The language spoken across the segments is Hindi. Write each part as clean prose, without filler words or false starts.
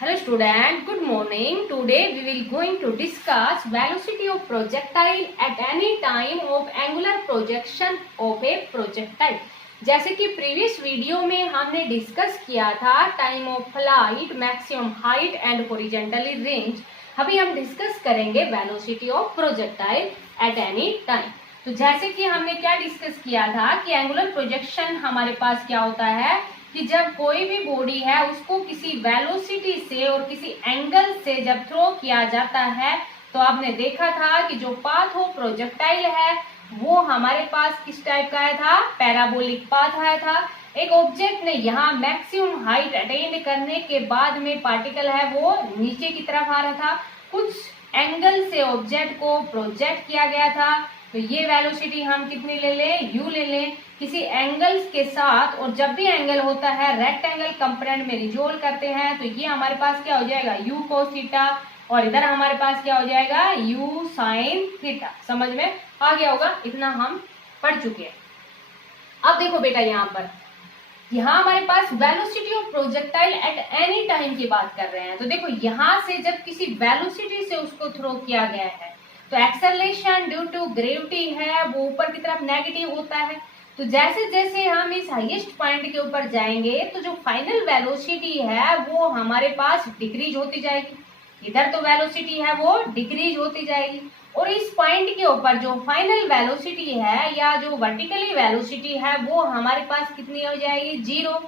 Hello student, good morning. Today we will going to discuss velocity of projectile at any time of angular projection of a projectile. जैसे कि प्रीवियस वीडियो में हमने डिस्कस किया था time of flight, maximum height and horizontally range. अभी हम डिस्कस करेंगे velocity of projectile at any time. तो जैसे कि हमने क्या डिस्कस किया था कि एंगुलर प्रोजेक्शन हमारे पास क्या होता है कि जब कोई भी बॉडी है उसको किसी वेलोसिटी से और किसी एंगल से जब थ्रो किया जाता है तो आपने देखा था कि जो पाथ ऑफ प्रोजेक्टाइल है वो हमारे पास किस टाइप का आया था, पैराबोलिक पाथ आया था। एक ऑब्जेक्ट ने यहाँ मैक्सिमम हाइट अटेन करने के बाद में पार्टिकल है वो नीचे की तरफ आ रहा था, कुछ एंगल से ऑब्जेक्ट को प्रोजेक्ट किया गया था। तो ये वेलोसिटी हम कितनी ले लें, u ले लें किसी एंगल्स के साथ। और जब भी एंगल होता है रेक्टेंगल कंपोनेंट में रिजोल्व करते हैं तो ये हमारे पास क्या हो जाएगा, u cos थीटा, और इधर हमारे पास क्या हो जाएगा, u sin थीटा। समझ में आ गया होगा, इतना हम पढ़ चुके हैं। अब देखो बेटा यहाँ हमारे पास velocity of projectile at any time की बात कर रहे हैं। तो देखो यहाँ से जब किसी वेलोसिटी से उसको थ्रो किया गया है तो एक्सेलरेशन ड्यू टू ग्रेविटी है वो ऊपर की तरफ नेगेटिव होता है। तो जैसे जैसे हम इस हाईएस्ट पॉइंट के ऊपर जाएंगे तो जो फाइनल वेलोसिटी है वो हमारे पास डिक्रीज होती जाएगी। इधर तो वेलोसिटी है वो डिक्रीज होती जाएगी और इस पॉइंट के ऊपर जो फाइनल वेलोसिटी है या जो वर्टिकली वेलोसिटी है वो हमारे पास कितनी हो जाएगी, 0।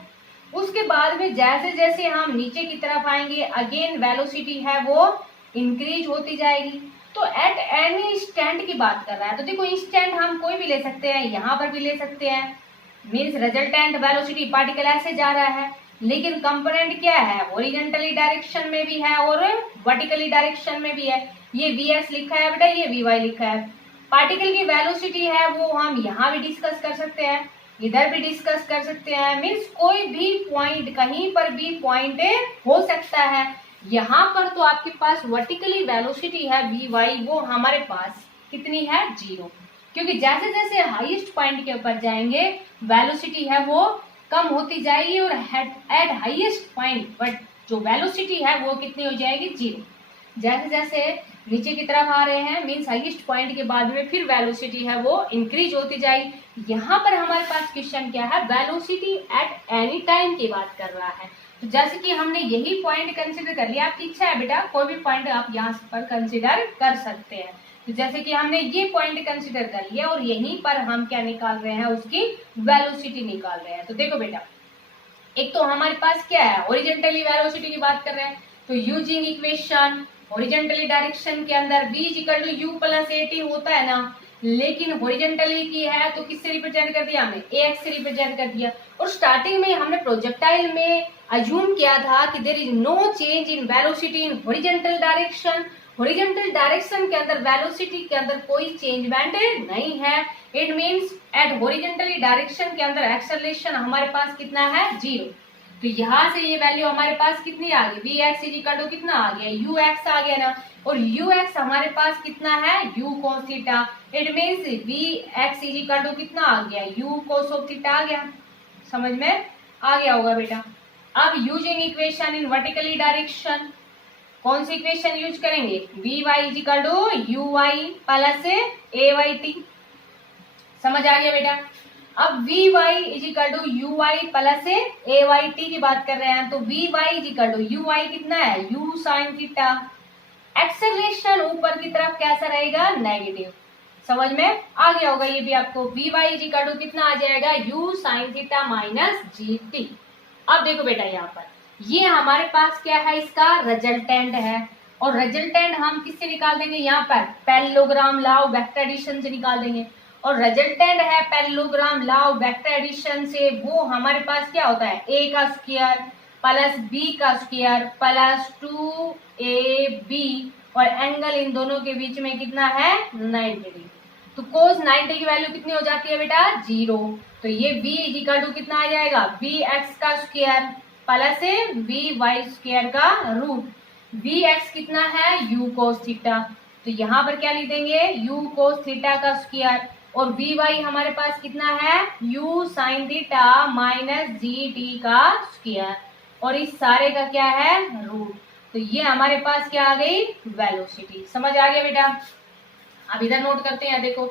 उसके बाद में जैसे जैसे हम नीचे की तरफ आएंगे अगेन वेलोसिटी है वो इंक्रीज होती जाएगी। तो एट एनी इंस्टेंट की बात कर रहा है। तो देखो इंस्टेंट हम कोई भी ले सकते हैं, यहाँ पर भी ले सकते हैं, मीन्स रिजल्टेंट वेलोसिटी पार्टिकल ऐसे जा रहा है, लेकिन कंपोनेंट क्या है, हॉरिजॉन्टली डायरेक्शन में भी है और वर्टिकली डायरेक्शन में भी है। ये vx लिखा है बेटा, ये vy लिखा है। पार्टिकल की वेलोसिटी है वो हम यहाँ भी डिस्कस कर सकते हैं, इधर भी डिस्कस कर सकते हैं, मीन्स कोई भी पॉइंट कहीं पर भी पॉइंट हो सकता है। यहाँ पर तो आपके पास वर्टिकली वेलोसिटी है vy, वो हमारे पास कितनी है, 0, क्योंकि जैसे जैसे हाईएस्ट पॉइंट के ऊपर जाएंगे वेलोसिटी है वो कम होती जाएगी और एट हाईएस्ट पॉइंट बट जो वेलोसिटी है वो कितनी हो जाएगी, 0। जैसे जैसे नीचे की तरफ आ रहे हैं मीन्स हाईएस्ट पॉइंट के बाद में फिर वेलोसिटी है वो इंक्रीज होती जाएगी। यहाँ पर हमारे पास क्वेश्चन क्या है, वेलोसिटी एट एनी टाइम की बात कर रहा है। तो जैसे कि हमने यही पॉइंट कंसिडर कर लिया, आपकी इच्छा है बेटा कोई भी पॉइंट आप यहाँ पर कंसिडर कर सकते हैं। तो जैसे कि हमने ये पॉइंट कंसिडर कर लिया और यहीं पर हम क्या निकाल रहे हैं, उसकी वेलोसिटी निकाल रहे हैं। तो देखो बेटा एक तो हमारे पास क्या है, हॉरिजॉन्टली वेलोसिटी की बात कर रहे हैं। तो यूजिंग इक्वेशन हॉरिजॉन्टली डायरेक्शन के अंदर v equal to u plus at होता है ना, लेकिन हॉरिजॉन्टली की है तो किससे रिप्रेजेंट कर दिया हमने, ax से रिप्रेजेंट कर दिया। और स्टार्टिंग में हमने प्रोजेक्टाइल में अज्यूम किया था कि there is no change in velocity in horizontal direction. Horizontal direction के अंदर वेलोसिटी के अंदर कोई चेंजमेंट नहीं है। It means at horizontally direction के अंदर एक्सेलरेशन हमारे पास कितना है, 0। तो यहाँ से ये वैल्यू हमारे पास कितनी आ गई, vx इक्वल टू कितना आ गया, ux आ गया ना, और ux हमारे पास कितना है, u cos theta. It means vx equal to कितना आ गया, u cos ऑफ थीटा आ गया। समझ में आ गया होगा बेटा। अब using equation in vertically direction कौन सी इक्वेशन यूज करेंगे, vy equal to uy plus ayt। समझ आ गया बेटा। अब vy equal to uy plus ayt की बात कर रहे हैं। तो vy इक्वल टू uy कितना है, u sin थीटा। एक्सेलरेशन ऊपर की तरफ कैसा रहेगा, नेगेटिव। समझ में आ गया होगा ये भी आपको। vy इक्वल टू कितना आ जाएगा, u sin theta minus gt। अब देखो बेटा यहाँ पर ये हमारे पास क्या है, इसका रिजल्टेंट है और रिजल्टेंट हम किससे निकाल देंगे, यहाँ पर parallelogram law of vector addition से निकाल देंगे। और रिजल्टेंट है parallelogram law of vector addition से, वो हमारे पास क्या होता है, a का स्क्वायर प्लस b का स्क्वायर प्लस 2ab और एंगल इन दोनों के बीच में कितना है, 90 डिग्री। तो cos 90 की वैल्यू कितनी हो जाती है बेटा, 0। तो ये b इक्वल टू कितना आ जाएगा, bx का स्क्वायर प्लस by स्क्वायर का रूट। bx कितना है, u cos थीटा। तो यहाँ पर क्या लिख देंगे, u cos थीटा का स्क्वायर और vy हमारे पास कितना है, u sin theta minus gt का स्क्वायर। और इस सारे का क्या है, रूट। तो ये हमारे पास क्या आ गई, वेलोसिटी। समझ आ गया बेटा। अब इधर नोट करते हैं, देखो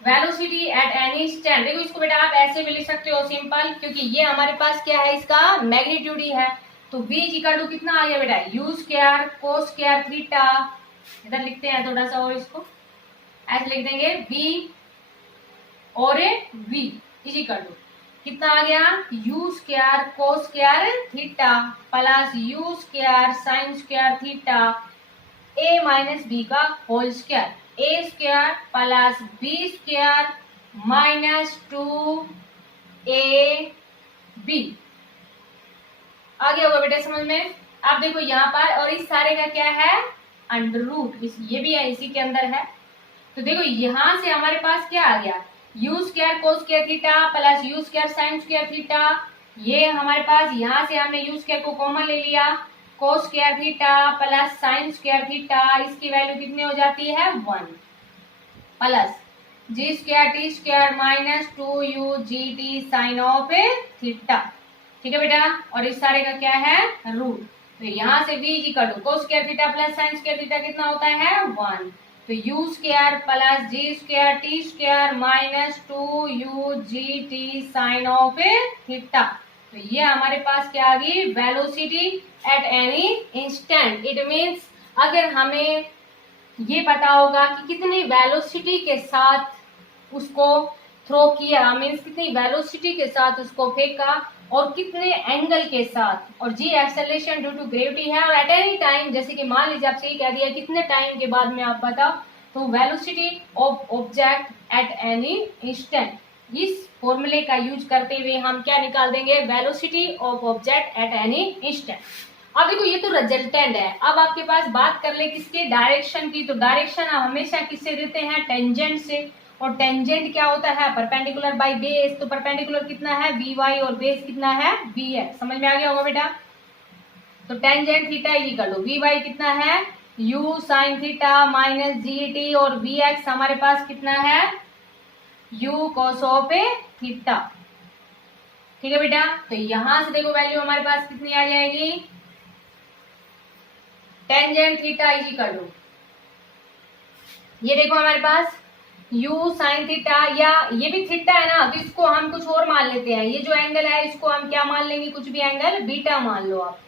वेलोसिटी एट एनी इंस्टेंट। देखो इसको बेटा आप ऐसे भी लिख सकते हो सिंपल, क्योंकि ये हमारे पास क्या है, इसका मैग्नीट्यूड ही है। तो v इक्वल टू कितना आ गया बेटा, u square cos square theta. इधर लिखते हैं थोड़ा सा, और इसको ऐसे लिख देंगे v और v इज इक्वल टू कितना आ गया, u square cos square theta plus u square sine square theta a minus b का whole square, a square plus b square minus 2ab आ गया होगा बेटा समझ में। अब देखो यहाँ पर, और इस सारे का क्या है, अंडर रूट, ये भी है इसी के अंदर है। तो देखो यहाँ से हमारे पास क्या आ गया, u square cos square theta plus u square sine square theta. ये हमारे पास यहाँ से हमने u स्क्वायर को कॉमन ले लिया, cos square theta plus sine square theta, इसकी वैल्यू कितनी हो जाती है 1 plus G square T square minus 2u/gt sine of theta. ठीक है बेटा, और इस सारे का क्या है, रूट। तो यहाँ से v equal to cos square theta plus sine square theta कितना होता है 1। तो u square plus G square T square minus 2u/gt sine of theta. तो ये हमारे पास क्या आ गई, velocity at any instant. It means अगर हमें ये पता होगा कि कितनी वेलोसिटी के साथ उसको थ्रो किया, मीन्स कितनी वेलोसिटी के साथ उसको फेंका और कितने एंगल के साथ, और जी एक्सेलरेशन ड्यू टू ग्रेविटी है, और एट एनी टाइम, जैसे कि मान लीजिए आपसे ये कह दिया कितने टाइम के बाद में आप बताओ, तो velocity of object at any instant, इस फॉर्मूले का यूज करते हुए हम क्या निकाल देंगे, velocity of object at any instant. अब देखो ये तो रिजल्टेंट है। अब आपके पास बात कर ले किसके, डायरेक्शन की। तो डायरेक्शन हमेशा किससे देते हैं, टेंजेंट से। और टेंजेंट क्या होता है, परपेंडिकुलर बाय बेस। तो परपेंडिकुलर कितना है vy और बेस कितना है vx। समझ में आ गया होगा बेटा। तो tangent theta equal to vy कितना है u sine theta minus gt, और vx हमारे पास कितना है u cos ऑफ थीटा। ठीक है बेटा। तो यहां से देखो वैल्यू हमारे पास कितनी आ जाएगी, tangent theta is equal to, ये देखो हमारे पास u साइन थीटा, या ये भी थीटा है ना, तो इसको हम कुछ और मान लेते हैं। ये जो एंगल है इसको हम क्या मान लेंगे, कुछ भी एंगल बीटा मान लो आप।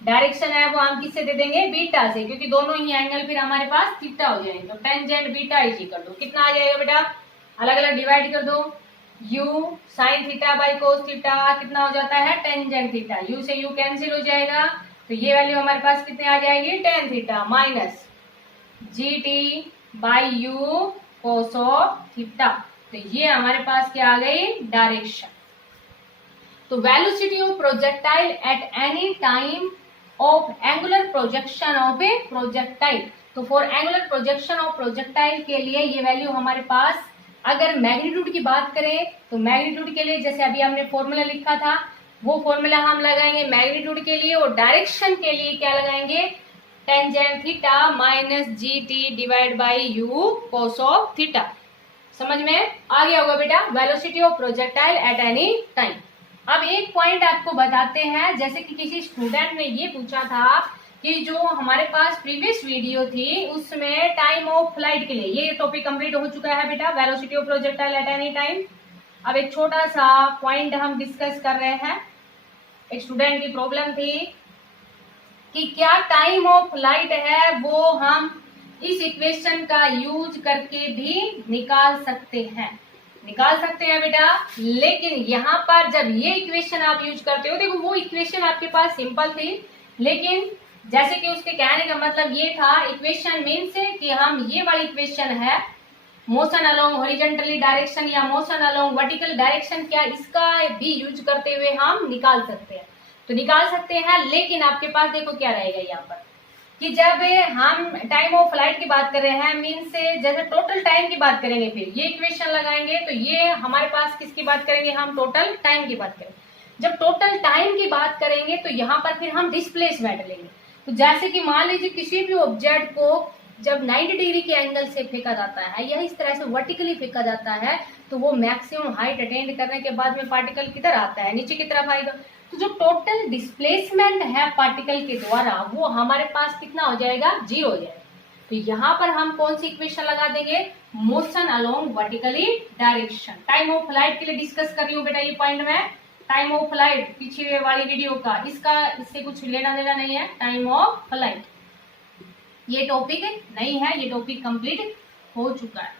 डायरेक्शन है वो हम किससे दे देंगे, बीटा से, क्योंकि दोनों ही एंगल फिर हमारे पास थीटा हो जाएंगे। तो tangent beta is equal to कितना आ जाएगा बेटा, अलग अलग डिवाइड कर दो, u sine theta by cos theta कितना हो जाता है टेंजेंट थीटा, u से u कैंसिल हो जाएगा। तो ये वैल्यू हमारे पास कितने आ जाएगी, tan theta minus gt by u cos of theta. तो ये हमारे पास क्या आ गई, डायरेक्शन। तो velocity of projectile at any time of angular projection of a projectile. तो for angular projection of projectile के लिए ये वैल्यू हमारे पास, अगर मैग्नीट्यूड की बात करें तो मैग्नीट्यूड के लिए जैसे अभी हमने फॉर्मूला लिखा था वो फॉर्मूला हम लगाएंगे मैग्नीट्यूड के लिए, और डायरेक्शन के लिए क्या लगाएंगे, tangent theta minus gt divide by u cos of theta. समझ में आ गया होगा बेटा, velocity of projectile at any time. अब एक पॉइंट आपको बताते हैं, जैसे कि किसी स्टूडेंट ने ये पूछा था कि जो हमारे पास प्रीवियस वीडियो थी उसमें टाइम ऑफ फ्लाइट के लिए, ये टॉपिक कंप्लीट हो चुका है बेटा, velocity of projectile at any time. अब एक छोटा सा पॉइंट हम डिस्कस कर रहे हैं। एक स्टूडेंट की प्रॉब्लम थी कि क्या टाइम ऑफ फ्लाइट है वो हम इस इक्वेशन का यूज करके भी निकाल सकते हैं। निकाल सकते हैं बेटा, लेकिन यहाँ पर जब ये इक्वेशन आप यूज करते हो, देखो वो इक्वेशन आपके पास सिंपल थी, लेकिन जैसे कि उसके कहने का मतलब ये था, इक्वेशन मीन से कि हम ये वाली इक्वेशन है मोशन अलोंग हॉरिजॉन्टली डायरेक्शन या मोशन अलोंग वर्टिकल डायरेक्शन, क्या इसका भी यूज करते हुए हम निकाल सकते हैं। तो निकाल सकते हैं, लेकिन आपके पास देखो क्या रहेगा यहाँ पर कि जब हम टाइम ऑफ फ्लाइट की बात कर रहे हैं, मीन से जैसे टोटल टाइम की बात करेंगे, फिर ये इक्वेशन लगाएंगे तो ये हमारे पास किसकी बात करेंगे, हम टोटल टाइम की बात करेंगे। जब टोटल टाइम की बात करेंगे तो यहाँ पर फिर हम डिस्प्लेसमेंट लेंगे। तो जैसे कि मान लीजिए किसी भी ऑब्जेक्ट को जब 90 डिग्री के एंगल से फेंका जाता है या इस तरह से वर्टिकली फेंका जाता है, तो वो मैक्सिमम हाइट अटेंड करने के बाद में पार्टिकल किधर आता है, नीचे की तरफ आएगा। तो जो टोटल डिस्प्लेसमेंट है पार्टिकल के द्वारा वो हमारे पास कितना हो जाएगा, 0 हो जाएगा। तो यहाँ पर हम कौन सी इक्वेशन लगा देंगे, motion along vertically direction. Time of flight के लिए डिस्कस कर रही हूँ बेटा ये पॉइंट में, टाइम ऑफ फ्लाइट पिछले वाली वीडियो का, इससे कुछ लेना देना नहीं है। टाइम ऑफ फ्लाइट ये टॉपिक नहीं है, ये टॉपिक कंप्लीट हो चुका है।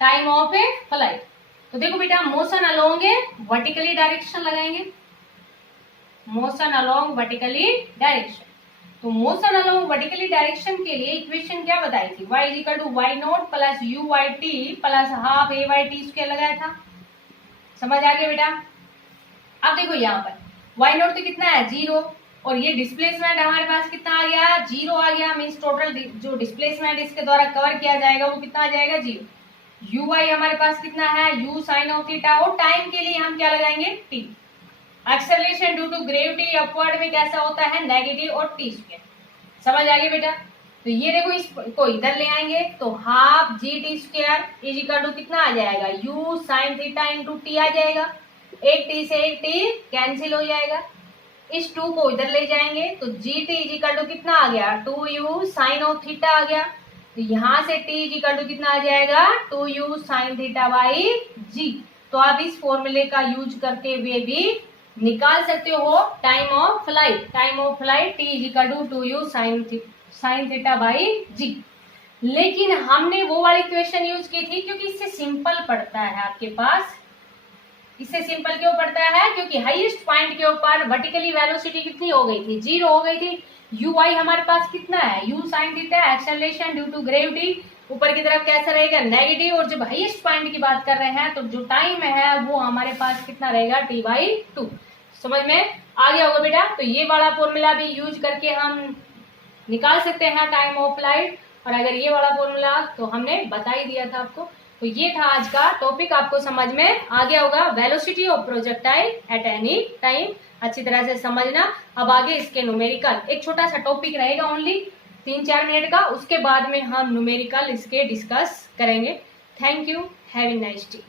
टाइम ऑफ ए फ्लाइट, तो देखो बेटा motion along A vertically direction लगाएंगे, मोशन अलोंग वर्टिकली डायरेक्शन। तो मोशन अलोंग वर्टिकली डायरेक्शन के लिए इक्वेशन क्या बताई थी, y equal to Y naught plus U Y T plus half A Y T square लगाया था। समझ आ गया बेटा। अब देखो यहाँ पर y नॉट तो कितना है 0, और ये डिस्प्लेसमेंट हमारे पास कितना आ गया, 0 आ गया। मीन्स टोटल जो डिस्प्लेसमेंट इसके द्वारा कवर किया जाएगा वो कितना आ जाएगा, 0। यू वाई हमारे पास कितना है, u साइन ऑफ थीटा, और टाइम के लिए हम क्या लगाएंगे, t। Acceleration due to gravity upward में कैसा होता है, नेगेटिव और टी स्क्वायर। समझ आ गया बेटा। तो ये देखो इसको इधर ले आएंगे तो half G T square is equal to कितना आ जाएगा, u sine theta into T आ जाएगा। एक टी से एक टी कैंसिल हो जाएगा, इस 2 को इधर ले जाएंगे तो G T is equal to कितना आ गया, 2u साइन ऑफ थीटा आ गया। तो यहाँ से t इज इक्वल टू कितना आ जाएगा, 2u साइन थीटा बाई जी। तो आप इस फॉर्मूले का यूज करते हुए भी निकाल सकते हो time of flight. Time of flight t is equal to 2u sine theta by G. लेकिन हमने वो वाली इक्वेशन यूज की थी क्योंकि इससे सिंपल पड़ता है आपके पास। इससे सिंपल क्यों पड़ता है, क्योंकि हाईएस्ट पॉइंट के ऊपर वर्टिकली वेलोसिटी कितनी हो गई थी, 0 हो गई थी। यू वाई हमारे पास कितना है, u sine theta, acceleration due to gravity ऊपर की तरफ कैसा रहेगा, नेगेटिव। और जब हाईएस्ट पॉइंट की बात कर रहे हैं तो जो टाइम है वो हमारे पास कितना रहेगा, t/2। समझ में आ गया होगा बेटा। तो ये वाला फॉर्मूला भी यूज करके हम निकाल सकते हैं टाइम ऑफ फ्लाइट। और अगर ये वाला फॉर्मूला तो हमने बता ही दिया था आपको। तो ये था आज का टॉपिक, आपको समझ में आ गया होगा। Velocity of projectile at any time, अच्छी तरह से समझना। अब आगे इसके न्यूमेरिकल, एक छोटा सा टॉपिक रहेगा ओनली 3-4 मिनट का, उसके बाद में हम न्यूमेरिकल इसके डिस्कस करेंगे। Thank you, have a nice day.